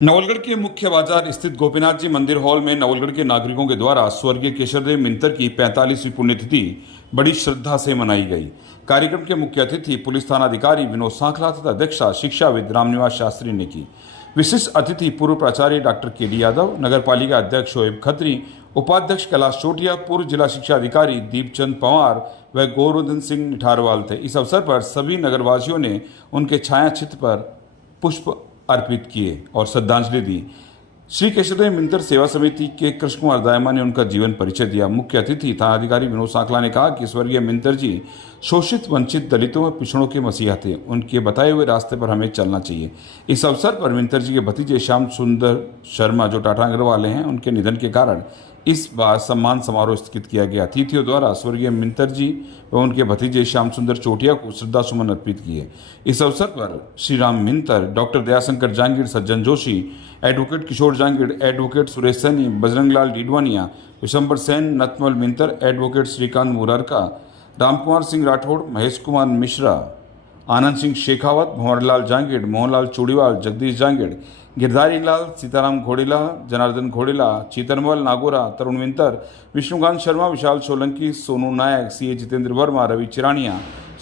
नवलगढ़ के मुख्य बाजार स्थित गोपीनाथ जी मंदिर हॉल में नवलगढ़ के नागरिकों के द्वारा स्वर्गीय केशवदेव मिंतर की 45वीं पुण्यतिथि बड़ी श्रद्धा से मनाई गई। कार्यक्रम के मुख्य अतिथि पुलिस थानाधिकारी विनोद सांखला तथा अध्यक्षता शिक्षाविद रामनिवास शास्त्री ने की। विशिष्ट अतिथि पूर्व प्राचार्य डॉक्टर के.डी. यादव, नगर पालिका अध्यक्ष शोएब खत्री, उपाध्यक्ष कैलाश चोटिया, पूर्व जिला शिक्षा अधिकारी दीपचंद पंवार व गोवर्धन सिंह निठारवाल थे। इस अवसर पर सभी नगरवासियों ने उनके छाया चित्र पर पुष्प अर्पित किए और श्रद्धांजलि दी। श्री केशवदेव मिंतर सेवा समिति के कृष्ण कुमार दायमा ने उनका जीवन परिचय दिया। मुख्य अतिथि थानाधिकारी विनोद सांखला ने कहा कि स्वर्गीय मिंतर जी शोषित, वंचित, दलितों व पिछड़ों के मसीहा थे। उनके बताए हुए रास्ते पर हमें चलना चाहिए। इस अवसर पर मिंतर जी के भतीजे श्याम सुंदर शर्मा, जो टाटानगर वाले हैं, उनके निधन के कारण इस बार सम्मान समारोह स्थित किया गया। अतिथियों द्वारा स्वर्गीय मिंतर जी व उनके भतीजे श्याम सुंदर चोटिया को श्रद्धा सुमन अर्पित किए। इस अवसर पर श्री राम मिंतर, डॉक्टर दयाशंकर जांगीर, सज्जन जोशी, एडवोकेट किशोर जांगीर, एडवोकेट सुरेश सैनी, बजरंगलाल डीडवानिया, विशंबर सेन, नतमल मिंतर, एडवोकेट श्रीकांत मुरारका, रामकुमार सिंह राठौड़, महेश कुमार मिश्रा, आनंद सिंह शेखावत, भंवरलाल जांगीर, मोहनलाल चूड़ीवाल, जगदीश जांगीर, गिरधारी लाल, सीताराम घोड़ेला, जनार्दन घोड़ेला, चीतरमल नागोरा, तरुण मिंतर, विष्णुकांत शर्मा, विशाल सोलंकी, सोनू नायक, सी.ए. जितेंद्र वर्मा, रवि चिरानिया,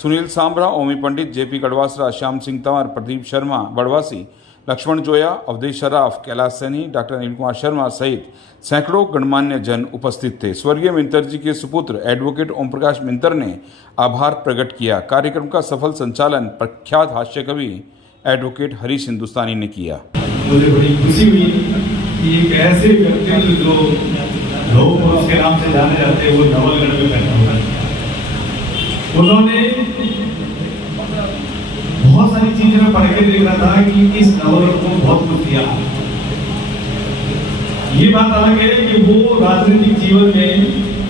सुनील सांभरा, ओमी पंडित, जेपी गढ़वासरा, श्याम सिंह तंवर, प्रदीप शर्मा बड़वासी, लक्ष्मण जोया, अवधेश शराफ, कैलाश सैनी, डॉक्टर अनिल कुमार शर्मा सहित सैकड़ों गणमान्य जन उपस्थित थे। स्वर्गीय मिंतर जी के सुपुत्र एडवोकेट ओम प्रकाश मिंतर ने आभार प्रकट किया। कार्यक्रम का सफल संचालन प्रख्यात हास्य कवि एडवोकेट हरीश हिंदुस्तानी ने किया। मुझे बड़ी खुशी हुई कि एक ऐसे व्यक्तित्व जो लोग उसके नाम से जाने जाते हैं, वो नवलगढ़ में पैदा हुआ। उन्होंने बहुत सारी चीजें में पढ़ के देख रहा था कि इस नवलगढ़ को बहुत कुछ दिया। ये बात अलग है कि वो राजनीतिक जीवन में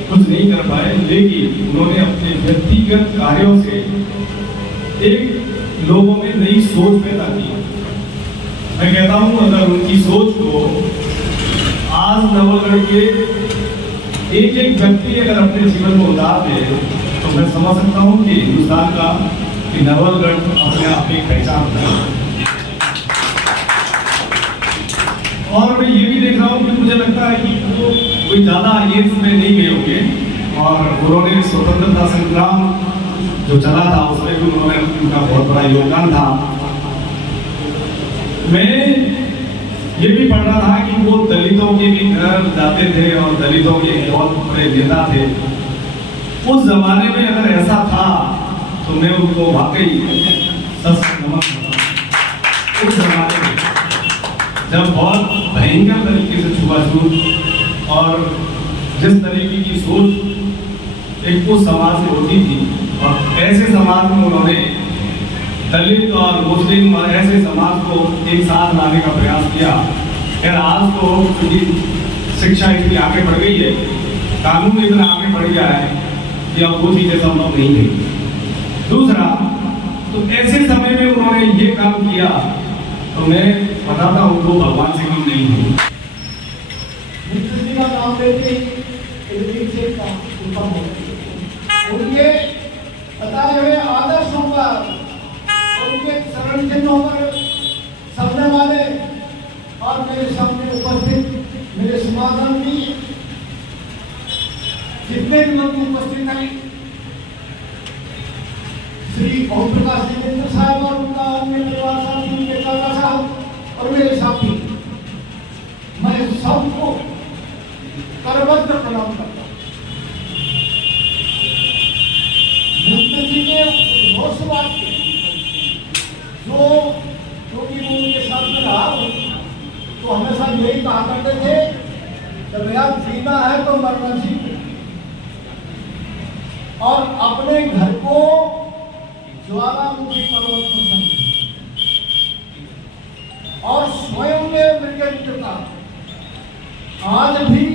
कुछ नहीं कर पाए, लेकिन उन्होंने अपने व्यक्तिगत कार्यों से एक लोगों में नई सोच पैदा की। मैं कहता हूं, अगर उनकी सोच को आज नवलगढ़ के एक एक व्यक्ति अगर अपने जीवन में उतार दे, तो मैं समझ सकता हूं कि हिंदुस्तान का कि नवलगढ़ अपने आप में पहचान है। और मैं ये भी देख रहा हूं कि मुझे लगता है कि वो कोई ज्यादा एज में नहीं गए होंगे, और उन्होंने स्वतंत्रता संग्राम जो चला था उसमें भी उन्होंने उनका बहुत बड़ा योगदान था। मैं ये भी पढ़ रहा था कि वो दलितों के भी घर जाते थे और दलितों के बहुत बड़े नेता थे। उस जमाने में अगर ऐसा था तो मैं उनको वाकई सच नमन करता। उस जमाने में जब बहुत भयंकर तरीके से छुआछूत और जिस तरीके की सोच एक उस समाज में होती थी, और ऐसे समाज में उन्होंने दलित और मुस्लिम और ऐसे समाज को एक साथ लाने का प्रयास किया। खैर आज तो शिक्षा इतनी आगे बढ़ गई है, कानून इतना आगे बढ़ गया है कि अब वो चीजें संभव नहीं है। दूसरा, तो ऐसे समय में उन्होंने ये काम किया, तो मैं बताता हूँ वो भगवान से कम नहीं है। का काम लेके उनके बताए हुए आदर्शों पर, उनके शरण चिन्हों पर सबने वाले और मेरे सामने उपस्थित मेरे समाधान भी जितने भी लोग उपस्थित हैं, श्री ओम प्रकाश जी साहब और उनका अन्य परिवार साथी, उनके काका साहब और मेरे साथी, मैं सबको करबद्ध प्रणाम करता हूँ। मिंतर जी के होशवाद जो क्योंकि वो उनके साथ में रहा हूँ, तो हमेशा यही कहा करते थे, जब यार जीना है तो मरना सीखे, और अपने घर को ज्वालामुखी पर्वत को समझे, और स्वयं में मृगता आज भी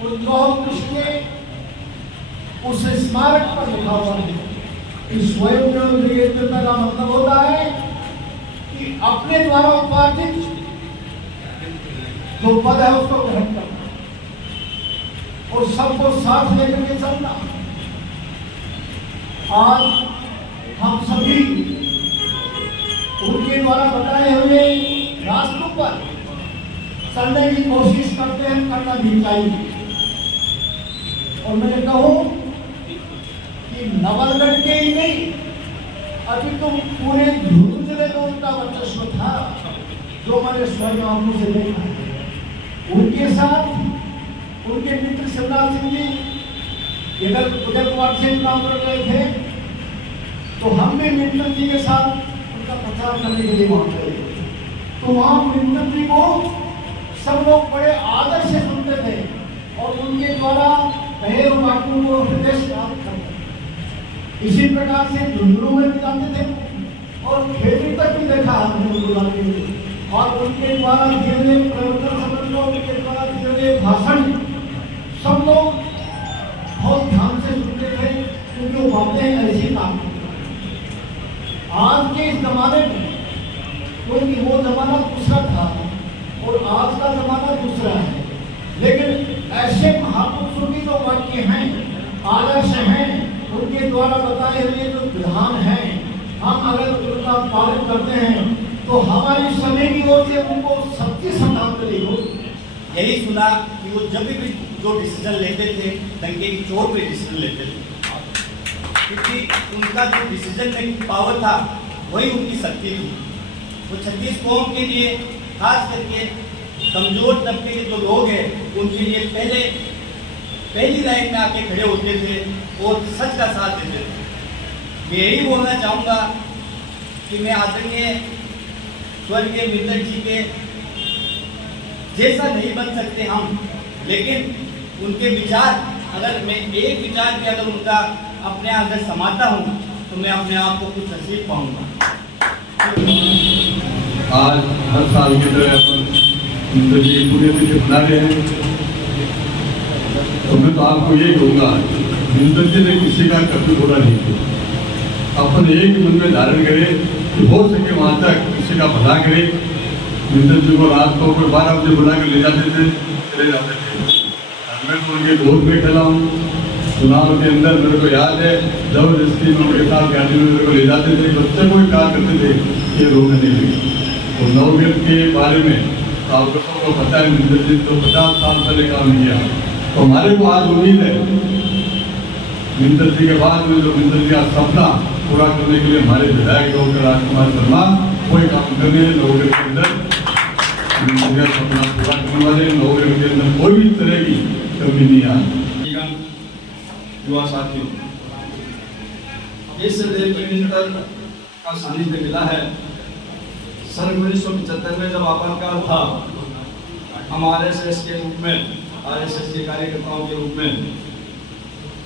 उन लौह पुरुष के उस स्मारक पर लिखा हुआ है कि स्वयं में मृगता का मतलब होता है कि अपने द्वारा उपार्जित जो पद है उसको ग्रहण करना और सबको साथ लेकर के चलना। आज हम सभी उनके द्वारा बताए हुए रास्तों पर चलने की कोशिश करते हैं, करना भी चाहिए। और मैं कहूँ कि नवलगढ़ के ही नहीं, अभी तो पूरे झुंझुनू जिले में उनका वर्चस्व था, जो मैंने स्वयं आंखों से देखा। उनके साथ उनके मित्र शिवराज सिंह जी इधर उदय कुमार से काम कर रहे थे, तो हम भी मित्र जी के साथ उनका प्रचार करने के लिए वहां गए। तो वहां मित्र जी को सब लोग बड़े आदर से सुनते थे और उनके द्वारा कहे बातों को हृदय से याद करते। इसी प्रकार से झुंझुनू में भी जाते थे और खेती तक भी देखा हमने उनको जाते हुए, और उनके द्वारा दिए गए प्रवचन समझ लो, उनके द्वारा दिए गए भाषण सब लोग बहुत ध्यान से सुनते थे, क्योंकि वो बातें ऐसी काम करते। आज के इस जमाने में, क्योंकि वो जमाना दूसरा था और आज का जमाना दूसरा है, लेकिन ऐसे महापुरुषों की जो वाक्य हैं, आदर्श हैं, उनके द्वारा बताए हुए जो विधान हैं, हम अगर उनका पालन करते हैं तो हमारी समय की ओर से उनको सच्ची श्रद्धांजलि हो। यही सुना कि वो जब भी जो डिसीजन लेते थे, डंके की चोट पे डिसीजन लेते थे, क्योंकि उनका जो डिसीजन मेकिंग पावर था वही उनकी शक्ति थी। वो 36 कौम के लिए, खास करके कमजोर तबके के जो लोग हैं, उनके लिए पहली लाइन में आके खड़े होते थे और सच का साथ देते थे। मैं यही बोलना चाहूँगा कि मैं आदरणीय स्वर्गीय मित्तर जी के जैसा नहीं बन सकते हम, लेकिन उनके विचार, अगर मैं एक विचार भी अगर उनका अपने अंदर समाता हूँ तो मैं अपने आप को कुछ नसीब पाऊंगा। आज हर साल की तरह अपन मित्तर जी पूरे पीछे बना रहे हैं, तो मैं तो आपको ये कहूँगा, मित्तर जी ने किसी का कभी बोला नहीं किया। अपन एक मन में धारण करें कि हो सके वहाँ तक किसी का भला करे। मित्तर जी को रात को कोई 12 बजे बुला कर ले जाते थे, चले जाते थे। मैं तो उनके गोद में खड़ा हूँ। चुनाव के अंदर मेरे को याद है, जबरदस्ती में उनके साथ गाड़ी में मेरे को ले जाते थे। बच्चे को कहा करते थे ये रोने नहीं लगे। तो नवगढ़ के बारे में आपको सबको पता है, मित्तर जी तो 50 साल पहले काम किया। तो हमारे को आज उम्मीद है मित्तर जी के बाद में जो मित्तर जी का सपना पूरा करने के लिए हमारे विधायक डॉक्टर राजकुमार शर्मा कोई काम करने नवगढ़ के अंदर मित्तर जी का सपना पूरा करने वाले। नवगढ़ के अंदर कोई भी तरह की कमी नहीं आई। युवा साथियों, इस मित्तर का सानिध्य मिला है। सन 1975 में जब आपातकाल था, हम RSS के रूप में, RSS के कार्यकर्ताओं के रूप में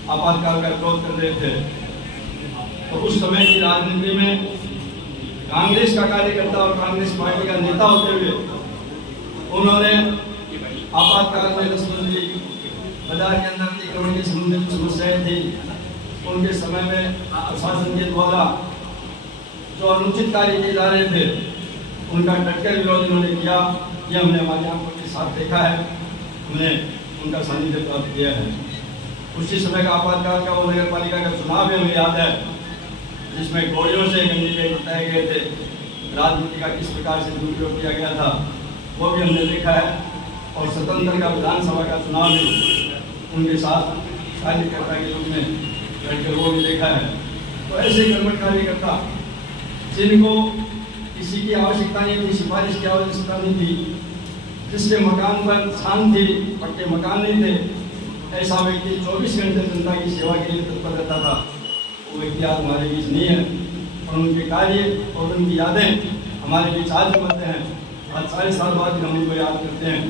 आपातकाल का विरोध कर रहे थे, तो उस समय की राजनीति में कांग्रेस का कार्यकर्ता और कांग्रेस पार्टी का नेता होते हुए उन्होंने आपातकाल में रसबंदी, बाजार के अंदर अतिक्रमण की संबंधित समस्याएं थी, उनके समय में प्रशासन के द्वारा जो अनुचित कार्य किए जा रहे थे उनका डटकर विरोध उन्होंने किया। यह हमने हमारी आंखों के साथ देखा है, हमने उनका सानिध्य प्राप्त किया है। उसी समय का आपातकाल का वो नगर पालिका का चुनाव भी हमें याद है, जिसमें गोलियों से कैंडिडेट बताए गए थे, राजनीति का किस प्रकार से दुरुपयोग किया गया था वो भी हमने देखा है। और स्वतंत्र का विधानसभा का चुनाव भी उनके साथ कार्यकर्ता के रूप में बैठकर वो भी देखा है। तो ऐसे कर्मठ कार्यकर्ता जिनको किसी की आवश्यकता नहीं थी, सिफारिश की आवश्यकता नहीं थी, जिसके मकान पर छान थी, पक्के मकान नहीं थे, ऐसा व्यक्ति 24 घंटे जनता की सेवा के लिए तत्पर रहता था, वो व्यक्ति आज हमारे बीच नहीं है। और उनके कार्य और उनकी यादें हमारे बीच आज बनते हैं। आज 40 साल बाद हम उनको याद करते हैं,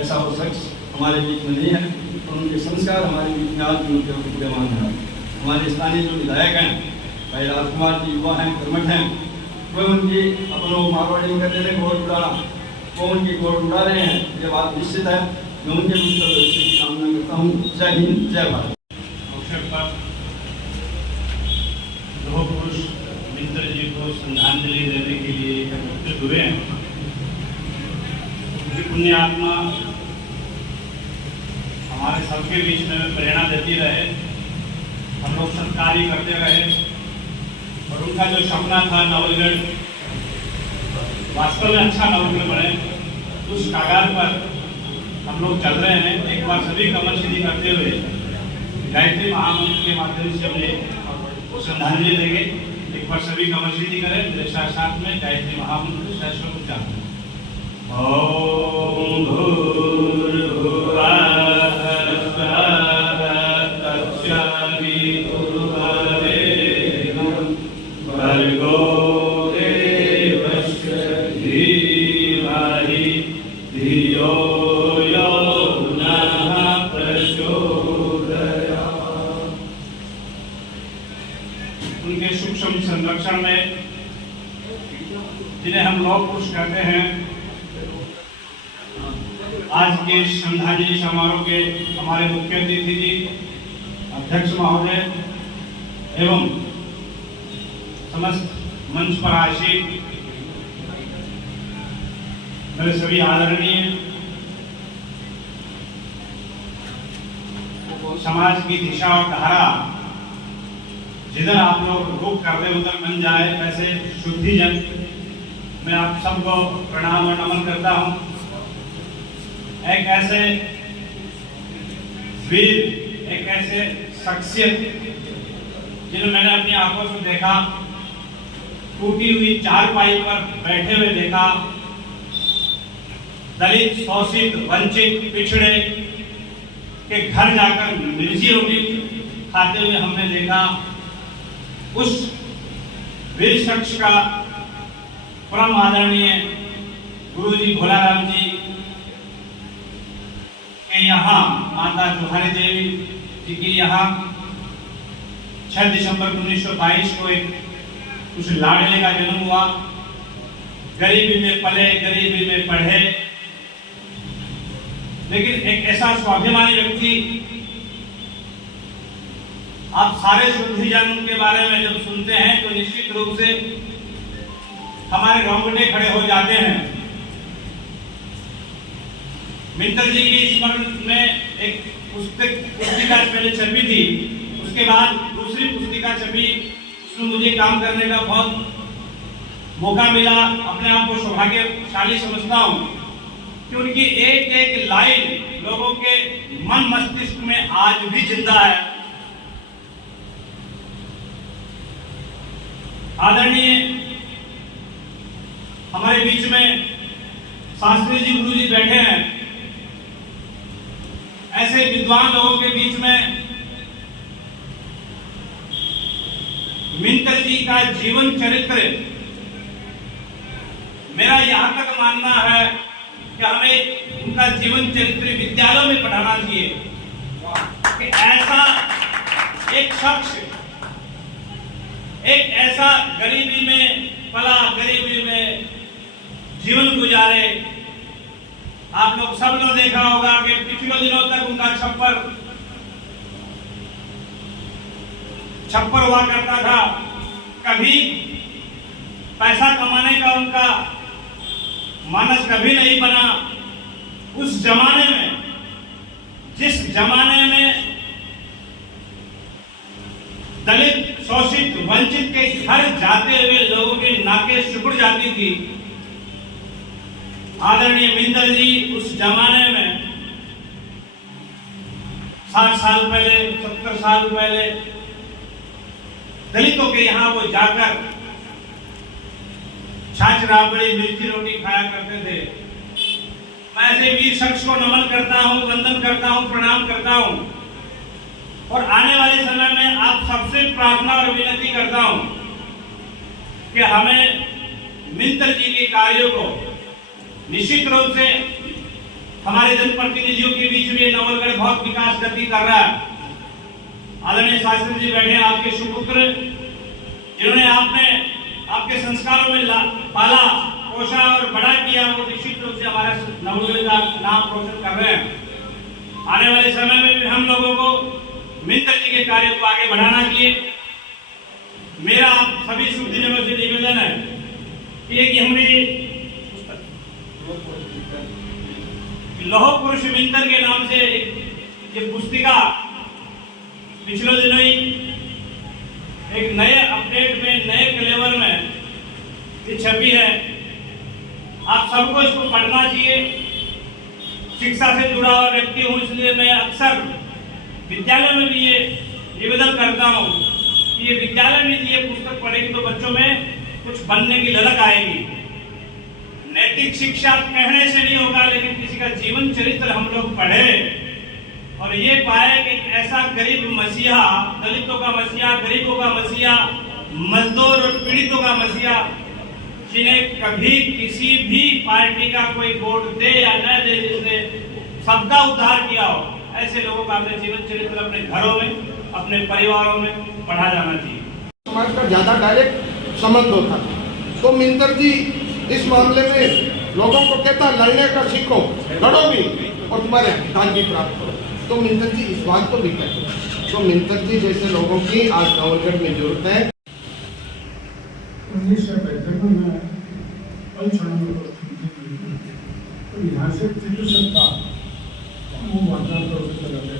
ऐसा वो शख्स हमारे बीच में नहीं है। और उनके संस्कार हमारे बीच में आज भी उनके विद्यमान है। हमारे स्थानीय जो विधायक हैं, भाई राजकुमार जी युवा हैं, कर्मठ हैं, वो उनकी अपनों मारवाड़ी में कहते थे गोड़ उड़ाना, वो उनकी गोड़ उड़ा रहे हैं, ये बात निश्चित है। मैं उनके उत्तर भविष्य की कामना करता हूँ। जय हिंद, जय भारत। अवसर पर दो पुरुष मित्तर जी को श्रद्धांजलि देने के लिए एकत्रित हुए हैं। उनकी पुण्य आत्मा हमारे सबके बीच में प्रेरणा देती रहे, हम लोग सत्कार्य करते रहे। और उनका जो सपना था नवलगढ़ वास्तव में अच्छा नवलगढ़ बने, उस कागार पर हम लोग चल रहे हैं। एक बार सभी कमरशीदी करते हुए गायत्री महामंत्र के माध्यम से हमने श्रद्धांजलि देंगे। एक बार सभी कमरशीदी करें, मेरे साथ साथ में गायत्री महामंत्र सहस्त्र उच्चारण। ओम भूर्भुवः स्वः तत्सवितुर्वरेण्यं भर्गो देवस्य धीमहि धियो यो नः प्रचोदयात्। उनके सूक्ष्म संरक्षण में जिन्हें हम लौह पुरुष कहते हैं, आज के श्रद्धांजलि समारोह के हमारे मुख्य अतिथि जी, अध्यक्ष महोदय एवं समस्त मंच पर आसीन मेरे सभी आदरणीय समाज की दिशा और धारा जिधर आप लोग रुख कर रहे उधर बन जाए, ऐसे शुद्धिजन मैं आप सबको प्रणाम और नमन करता हूं। एक ऐसे वीर, एक ऐसे शख्सियत जिन्हें मैंने अपनी आंखों से देखा, टूटी हुई चारपाई पर बैठे हुए देखा, दलित, शोषित, वंचित, पिछड़े के घर जाकर मिर्ची रोटी खाते हुए हमने देखा। उस वीर शख्स का परम आदरणीय गुरुजी भोलाराम जी के यहाँ माता जोहारी देवी जी के यहाँ 6 दिसंबर 1922 को एक उस लाडले का जन्म हुआ। गरीबी में पले, गरीबी में पढ़े, लेकिन एक ऐसा स्वाभिमानी व्यक्ति, आप सारे शुद्धिजन के बारे में जब सुनते हैं तो निश्चित रूप से हमारे रोंगटे खड़े हो जाते हैं। मित्तर जी की स्मरण में एक पुस्तिका पहले छपी थी, उसके बाद दूसरी पुस्तिका छपी, उसमें मुझे काम करने का बहुत मौका मिला। अपने आप को सौभाग्यशाली समझता हूँ कि उनकी एक एक लाइन लोगों के मन मस्तिष्क में आज भी जिंदा है। आदरणीय हमारे बीच में शास्त्री जी, गुरु जी बैठे हैं। ऐसे विद्वान लोगों के बीच में मिंतर जी का जीवन चरित्र, मेरा यहां तक मानना है कि हमें उनका जीवन चरित्र विद्यालयों में पढ़ाना चाहिए कि ऐसा एक शख्स, एक ऐसा गरीबी में पला, गरीबी में जीवन गुजारे। आप लोग सब ने देखा होगा कि पिछले दिनों तक उनका छप्पर हुआ करता था। कभी पैसा कमाने का उनका मानस कभी नहीं बना। उस जमाने में, जिस जमाने में दलित, शोषित, वंचित के घर जाते हुए लोगों की नाकें सिकुड़ जाती थी, आदरणीय मिंतर जी उस जमाने में 60 साल पहले, 70 साल पहले दलितों के यहाँ वो जाकर छाछ राबड़ी, मिर्ची रोटी खाया करते थे। मैं ऐसे वीर शख्स को नमन करता हूँ, वंदन करता हूँ, प्रणाम करता हूँ और आने वाले समय में आप सबसे प्रार्थना और विनती करता हूँ कि हमें मिंतर जी के कार्यों को निश्चित रूप से हमारे जनप्रतिनिधियों के बीच में नवलगढ़ बहुत विकास गति कर रहा है। आदरणीय शास्त्री जी बैठे हैं, आपके सुपुत्र, जिन्होंने आपके संस्कारों में पाला, पोषा और बड़ा किया, वो निश्चित रूप से हमारे नवलगढ़ का नाम रोशन कर रहे हैं। आने वाले समय में भी हम लोगों को मिंतर जी के कार्य को आगे बढ़ाना चाहिए। मेरा सभी शुद्धिजनों से निवेदन है कि हमने लौह पुरुष मिंतर के नाम से ये पुस्तिका पिछले दिनों ही एक नए अपडेट में, नए फ्लेवर में ये छपी है। आप सबको इसको पढ़ना चाहिए। शिक्षा से जुड़ा हुआ व्यक्ति हूँ, इसलिए मैं अक्सर विद्यालय में भी ये निवेदन करता हूँ कि ये विद्यालय में ये पुस्तक पढ़ेंगे तो बच्चों में कुछ बनने की ललक आएगी। नैतिक शिक्षा कहने से नहीं होगा, लेकिन किसी का जीवन चरित्र हम लोग पढ़े और ये पाए कि ऐसा गरीब मसीहा, दलितों का मसीहा, गरीबों का मसीहा, मजदूर और पीड़ितों का मसीहा, जिन्हें कभी किसी भी पार्टी का कोई वोट दे या न दे, जिसने सबका उद्धार किया हो, ऐसे लोगों का अपने जीवन चरित्र अपने घरों में, अपने परिवारों में पढ़ा जाना चाहिए। समाज का ज्यादा डायरेक्ट संबंध होता है। तो मिंतर जी इस मामले में लोगों को कहता लड़ने का सीखो, लड़ो भी और तुम्हारे अधिकार भी प्राप्त करो। तो मिंतर जी इस बात को भी कहते। तो मिंतर जी जैसे लोगों की आज नवलगढ़ में जरूरत है। 1992 में कई क्षणों में तो यहाँ से चिकित्सक था, वो वार्ता पर चला गया।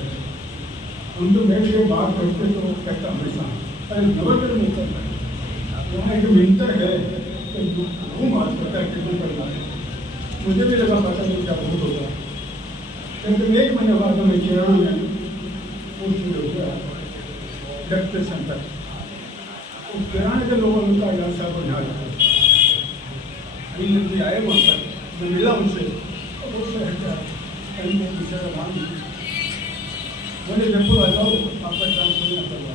उनको बैठ के बात करते तो कहता हमेशा अरे नवलगढ़ में चल रहा है, वहाँ एक विंटर है तो वो बात करता है कितने करना है। मुझे भी लगा पता नहीं क्या बहुत होगा, लेकिन एक महीने बाद में केरल में वो शुरू हो गया ब्लड प्रेशर तक। किराने के लोगों ने कहा यार साहब यहाँ जी आए वहाँ पर, मैं मिला उनसे, वो से है क्या कहीं मैं पूछा वहाँ बोले जयपुर आ जाओ, आपका ट्रांसफर ना करवा।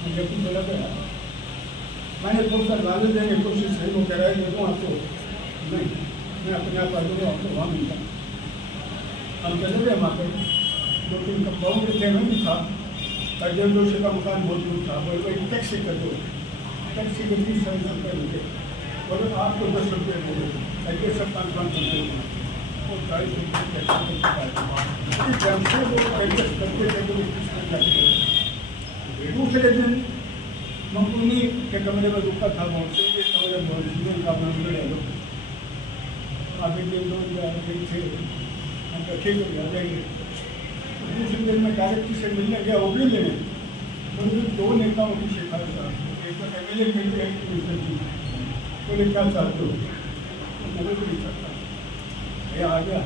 मैं जयपुर चला गया, मैंने तो सर लाने देने की कोशिश है, वो कह रहा है देखो आपको नहीं, मैं अपने आप आ जाऊँगा, आपको वहाँ मिलता। हम चले गए वहाँ पर, 2-3 कपड़ों के ट्रेन भी था, अजय जोशी का मकान मौजूद था। बोले कोई टैक्सी कर दो, टैक्सी के 30 रुपये मिले। बोले आपको 10 रुपये मिले, ऐसे सब 5-5 रुपये वो 40 रुपये करके। दूसरे दिन मकुनी के कमरे में रुका था, कमरे में का मंदिर आगे दिन 2 थे, हम ठीक हो गया जाएंगे। दूसरे दिन में डायरेक्टर से मिलने गया, वो भी लेने मुझे 2 नेताओं की शिकायत था, एक तो MLA मिलते हैं बोले क्या चाहते हो, मुझे भी नहीं चाहता भैया आ गया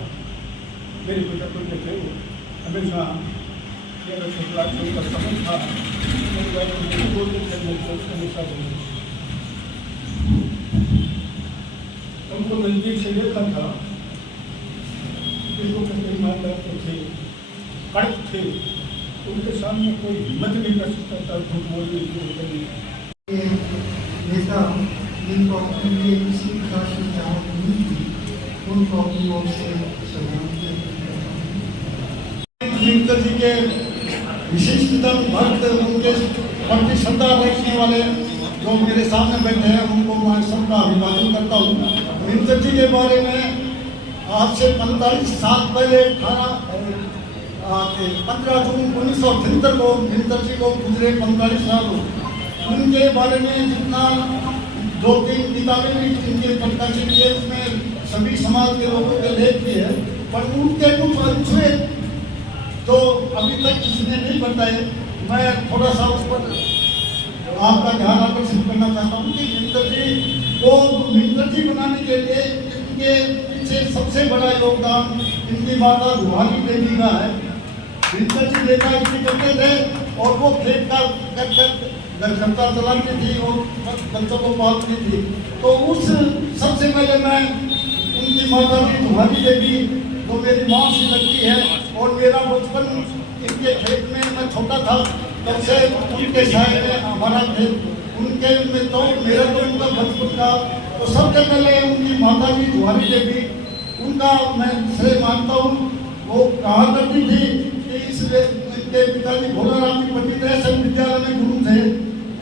मेरी बेटा को देखे हमेशा मेरा शुक्ला का समझ था, हमेशा उनको नजदीक से देखा था, जिसको कहीं माता थे कड़क थे, उनके सामने कोई हिम्मत नहीं कर सकता था झूठ बोलने की। नेता जिनको अपने लिए किसी खास चाहत नहीं थी, उनको अपनी ओर से मिंतर जी के विशिष्टतम भक्त, उनके प्रति श्रद्धा रखने वाले जो मेरे सामने बैठे हैं, उनको मैं सबका अभिवादन करता हूँ। मिंतर जी के बारे में आज से 45 साल पहले 15 जून 1978 को मिंतर जी को गुजरे 45 साल हो। उनके बारे में जितना 2-3 किताबें भी इनके प्रकाशित किए, उसमें सभी समाज के लोगों के लेख भी है, पर उनके कुछ अनछुए तो अभी तक किसी ने नहीं बताए। मैं थोड़ा सा उस पर आपका ध्यान आकर्षित करना चाहता हूँ कि मिंतर जी को मिंतर जी बनाने के लिए इनके पीछे सबसे बड़ा योगदान इनकी माता रूहानी देवी का है। मिंतर जी देखा इसलिए करते थे और वो खेत का घर खर्चा चलाती थी और बच्चों को पालती थी। तो उस सबसे पहले मैं उनकी माता जी रूहानी देवी तो मेरी माँ से लगती है, और मेरा बचपन इनके खेत में मैं छोटा था तब से उनके साय में हमारा खेत, उनके में तो मेरा तो उनका बचपन था। तो सबसे पहले उनकी माता जी रूहानी देवी, उनका मैं श्रेय मानता हूँ। वो कहा करती थी कि इनके पिताजी भोलाराम जी पंडित ऐसे विद्यालय में गुरु थे।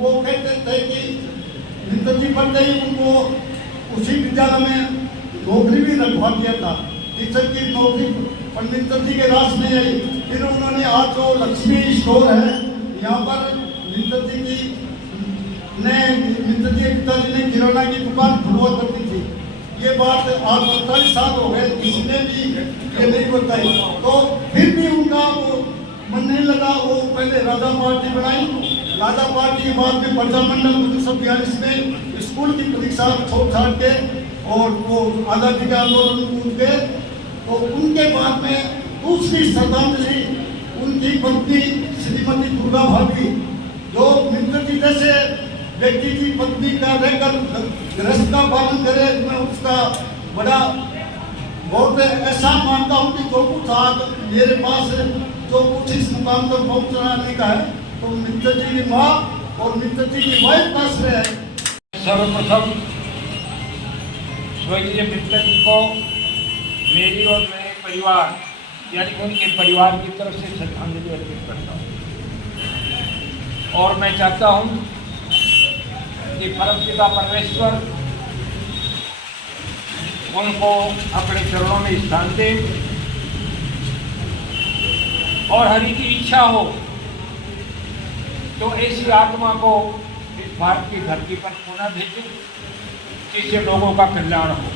वो कहते थे कि मिंतर जी पढ़ते ही उनको उसी विद्यालय में नौकरी भी रखवा दिया था, टीचर की नौकरी, पर मिंतर जी के रास नहीं आई। फिर उन्होंने आज जो लक्ष्मी स्टोर है यहाँ पर मिंतर जी के पिताजी ने किराना की दुकान खुलवा करती थी। ये बात आज 45 साल हो गए, किसी ने भी ये नहीं बताई। तो फिर भी उनका वो मन नहीं लगा। वो पहले राजा पार्टी बनाई, राजा पार्टी बाद में प्रजा मंडल 1942 में स्कूल की परीक्षा छोड़ छाड़ के और वो आज़ादी का आंदोलन उनके, तो उनके बाद में दूसरी श्रद्धांजलि उनकी पत्नी श्रीमती दुर्गा भाभी, जो मित्र जी जैसे व्यक्ति की पत्नी का रहकर गृहस्थ का पालन करे, मैं उसका बड़ा बहुत ऐसा मानता हूँ कि जो कुछ आज मेरे पास जो कुछ इस मुकाम तक पहुँचने का है तो मित्र जी की माँ और मित्र जी की वाइफ का श्रेय है। सर्वप्रथम स्वर्गीय मित्र जी को मेरी और मेरे परिवार यानी उनके परिवार की तरफ से श्रद्धांजलि अर्पित करता हूँ। और मैं चाहता हूँ कि परमपिता परमेश्वर उनको अपने चरणों में स्थान दे और हरि की इच्छा हो तो ऐसी आत्मा को इस भारत की धरती पर पुनः भेजे जिससे लोगों का कल्याण हो।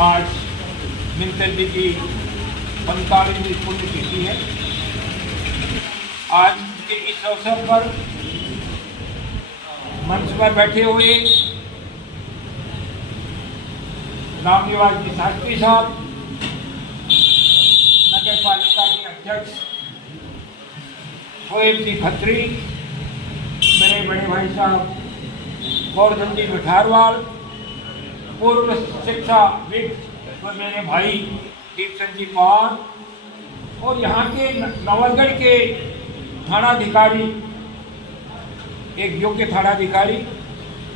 आज मिंतर जी की 45वीं पुण्यतिथि है। आज के इस अवसर पर मंच पर बैठे हुए राम निवास जी शास्त्री साहब, नगर पालिका के अध्यक्ष शोएब जी खत्री, मेरे बड़े भाई साहब गोवर्धन जी मिठारवाल, पूर्व शिक्षाविद और मेरे भाई दीपचंद जी पवार और यहाँ के नवलगढ़ के थानाधिकारी, एक योग्य थानाधिकारी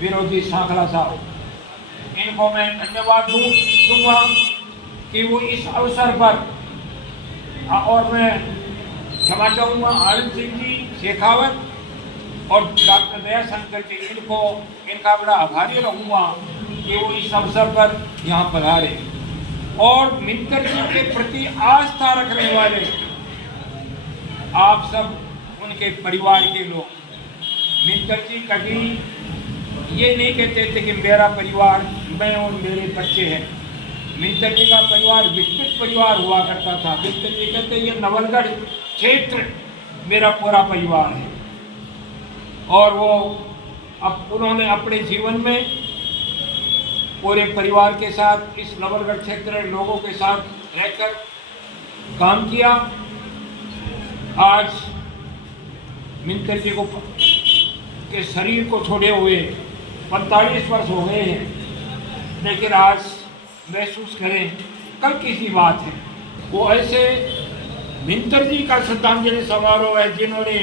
विनोद जी सांखला साहब, इनको मैं धन्यवाद दूंगा कि वो इस अवसर पर, और मैं क्षमा चाहूँगा आनंद सिंह जी शेखावत और डॉक्टर दयाशंकर जी, इनका बड़ा आभारी रहूँगा कि वो इस अवसर पर यहाँ पधारे। और मिंतर जी के प्रति आस्था रखने वाले आप सब उनके परिवार के लोग, मिंतर जी कभी ये नहीं कहते थे कि मेरा परिवार मैं और मेरे बच्चे हैं। मिंतर जी का परिवार विस्तृत परिवार हुआ करता था। मिंतर जी कहते ये नवलगढ़ क्षेत्र मेरा पूरा परिवार है। और वो अब उन्होंने अपने जीवन में पूरे परिवार के साथ इस नवलगढ़ क्षेत्र के लोगों के साथ रहकर काम किया। आज मिंतर जी को के शरीर को छोड़े हुए 45 वर्ष हो गए हैं, लेकिन आज महसूस करें कल किसी बात है। वो ऐसे मिंतर जी का श्रद्धांजलि समारोह है जिन्होंने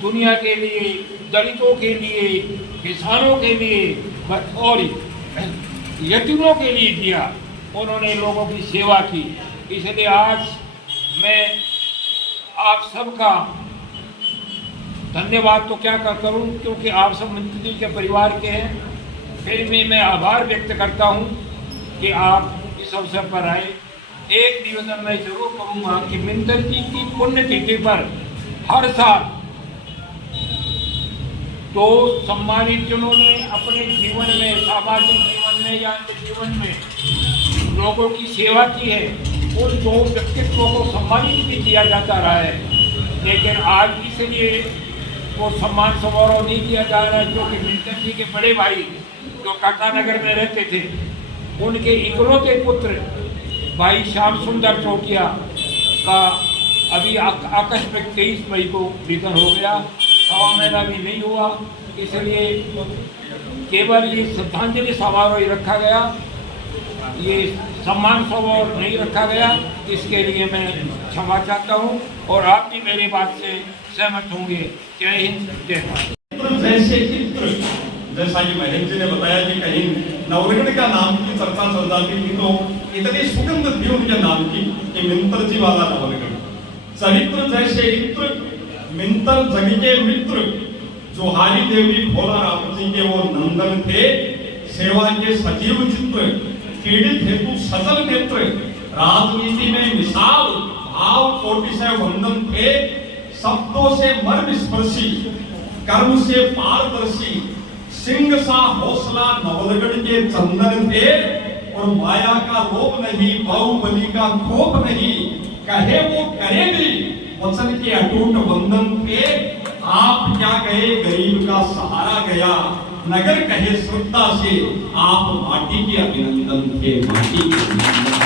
दुनिया के लिए, दलितों के लिए, किसानों के लिए और यतीमों के लिए दिया। उन्होंने लोगों की सेवा की। इसलिए आज मैं आप सबका धन्यवाद तो क्या करूं, क्योंकि आप सब मिंतर जी के परिवार के हैं। फिर भी मैं आभार व्यक्त करता हूं कि आप इस अवसर पर आए। एक निवेदन मैं जरूर करूंगा कि मिंतर जी की पुण्यतिथि पर हर साल तो सम्मानित जिन्होंने अपने जीवन में, सामाजिक जीवन में या अन्य जीवन में लोगों की सेवा की है, उन दो व्यक्तित्वों को सम्मानित भी किया जाता रहा है। लेकिन आज इसलिए वो सम्मान समारोह नहीं किया जा रहा है क्योंकि मिंतर जी के बड़े भाई जो काटानगर में रहते थे, उनके इकलौते पुत्र भाई श्याम सुंदर चौकिया का अभी आकस्मिक 23 मई को निधन हो गया। 1.25 महीना भी नहीं हुआ, इसलिए केवल ये श्रद्धांजलि समारोह ही रखा गया, ये सम्मान समारोह नहीं रखा गया। इसके लिए मैं क्षमा चाहता हूँ और आप भी मेरी बात से सहमत होंगे। जय हिंद, जय भारत। जैसे चित्र, जैसा कि महेंद्र जी ने बताया कि कहीं नवलगढ़ का नाम की चर्चा चल जाती थी तो इतनी सुगंध थी उनके नाम की कि मिंतर जी वाला नवलगढ़। चरित्र जैसे इत्र, मिंतर जग के मित्र, जोहारी देवी भोला राम जी के वो नंदन थे, सेवा के सजीव चित्र, पीड़ित हेतु सजल नेत्र, राजनीति में मिसाल, भाव कोटि से वंदन थे, शब्दों से मर्म स्पर्शी, कर्म से पारदर्शी, सिंह सा हौसला नवलगढ़ के चंदन थे, और माया का लोभ नहीं, बाहुबली का खोप नहीं, कहे वो करेंगे, वचन के अटूट बंधन थे। आप क्या कहे, गरीब का सहारा गया, नगर कहे श्रद्धा से, आप माटी के अभिनंदन थे, माटी के अभिनंदन।